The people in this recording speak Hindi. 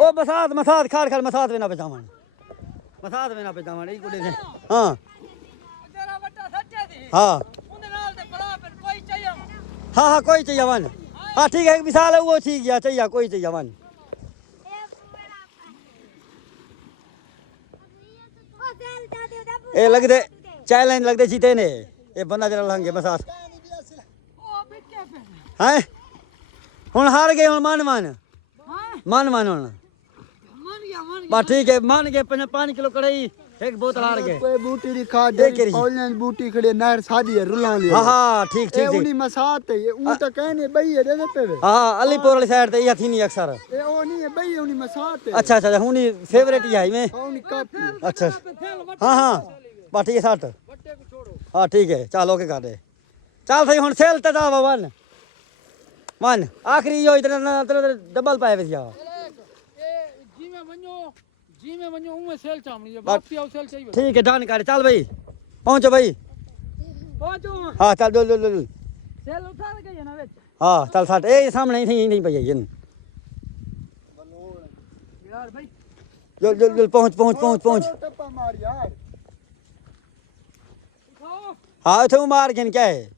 ओ मसाद मसाद खाड़ खाड़ मसाद में ना बचावन मसाद में ना बचावन ई कुड़े ने हां तेरा बट्टा सच्चे दी हां उनदे नाल दे बराबर कोई चाहिए हां हां कोई चाहिए वन हां ठीक है एक मिसाल है वो ठीक है चाहिए कोई चाहिए वन ए लगदे चैलेंज लगदे जीते ने ये बंदा जरा लंगे मसाद ओ बिके पे हैं हुन हार गए हुन मान मान हां मान मान हुन मन गया बस ठीक है मान गए 5 किलो कढ़ाई एक बोतल हार गए कोई बूटी दी खा देख के दे ऑनलाइन बूटी खड़े नहर सादी है रुला ले हां हां ठीक ठीक उनी ठीक मसात है ऊ तो कहने बई है दे पे हां अलीपुर वाली साइड ते ये थी नहीं अक्सर ए ओ नहीं है बई उनी मसात है अच्छा अच्छा हुन फेवरेट ही है में उनी कापी अच्छा हाँ हाँ बस ठीक है सट बट्टे को छोड़ो हाँ ठीक है चल ओके कर दे चल सही हुन सेल ते दावा वन वन आखिरी यो इतना डबल पाए वैसे जी में वञो उमे सेल चामणी है वापसी आओ सेल चाहिए ठीक है डन कर चल भाई पहुंचो भाई पहुंचो हाँ चल डुल सेल उठा के है ना विच हाँ चल सट ए सामने नहीं पई है यार भाई जुल पहुंच टप्पा मार यार उठाओ हाँ इथे मार के क्या है